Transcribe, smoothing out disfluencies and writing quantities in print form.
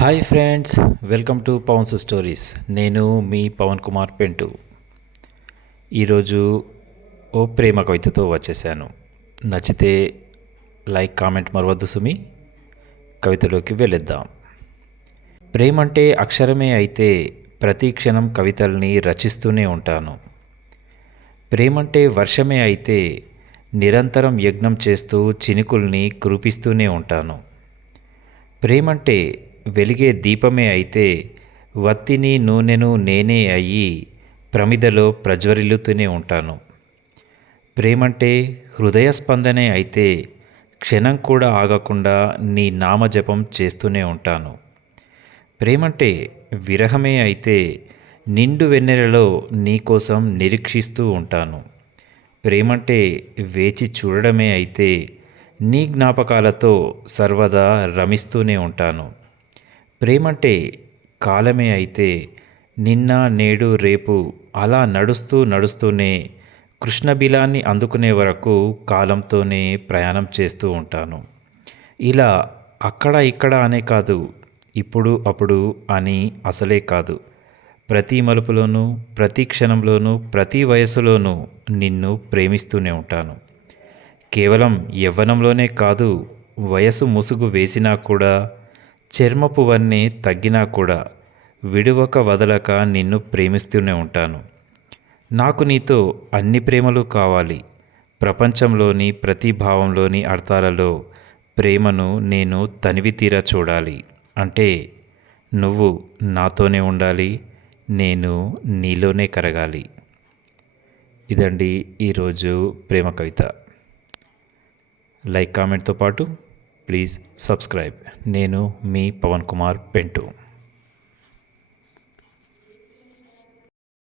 Hi friends, welcome to Pavan's stories. నేను మీ పవన్ కుమార్ పెంటు. ఈరోజు ఓ ప్రేమ కవితతో వచ్చేసాను. నచ్చితే లైక్, కామెంట్ మరవద్దు సుమి. కవితలోకి వెళ్ళిద్దాం. ప్రేమంటే అక్షరమే అయితే ప్రతి క్షణం కవితల్ని రచిస్తూనే ఉంటాను. ప్రేమంటే వర్షమే అయితే నిరంతరం యజ్ఞం చేస్తూ చినుకుల్ని కురిపిస్తూనే ఉంటాను. ప్రేమంటే వెలిగే దీపమే అయితే వత్తిని నూనెను నేనే అయ్యి ప్రమిదలో ప్రజ్వరిల్లుతూనే ఉంటాను. ప్రేమంటే హృదయ స్పందనే అయితే క్షణం కూడా ఆగకుండా నీ నామజపం చేస్తూనే ఉంటాను. ప్రేమంటే విరహమే అయితే నిండు వెన్నెలలో నీకోసం నిరీక్షిస్తూ ఉంటాను. ప్రేమంటే వేచి చూడడమే అయితే నీ జ్ఞాపకాలతో సర్వదా రమిస్తూనే ఉంటాను. ప్రేమంటే కాలమే అయితే నిన్న నేడు రేపు అలా నడుస్తూనే కృష్ణబిలాన్ని అందుకునే వరకు కాలంతోనే ప్రయాణం చేస్తూ ఉంటాను. ఇలా అక్కడ ఇక్కడ అనే కాదు, ఇప్పుడు అప్పుడు అని అసలే కాదు, ప్రతి మలుపులోనూ, ప్రతి క్షణంలోనూ, ప్రతి వయసులోనూ నిన్ను ప్రేమిస్తూనే ఉంటాను. కేవలం యవ్వనంలోనే కాదు, వయసు ముసుగు వేసినా కూడా, చర్మపు వన్నె తగ్గినా కూడా విడువక వదలక నిన్ను ప్రేమిస్తూనే ఉంటాను. నాకు నీతో అన్ని ప్రేమలు కావాలి. ప్రపంచంలోని ప్రతి భావంలోని అర్థాలలో ప్రేమను నేను తనివి తీరా చూడాలి. అంటే నువ్వు నాతోనే ఉండాలి, నేను నీలోనే కరగాలి. ఇదండి ఈరోజు ప్రేమ కవిత. లైక్, కామెంట్తో పాటు ప్లీజ్ సబ్స్క్రైబ్. నేను మీ పవన్ కుమార్ పెంటు.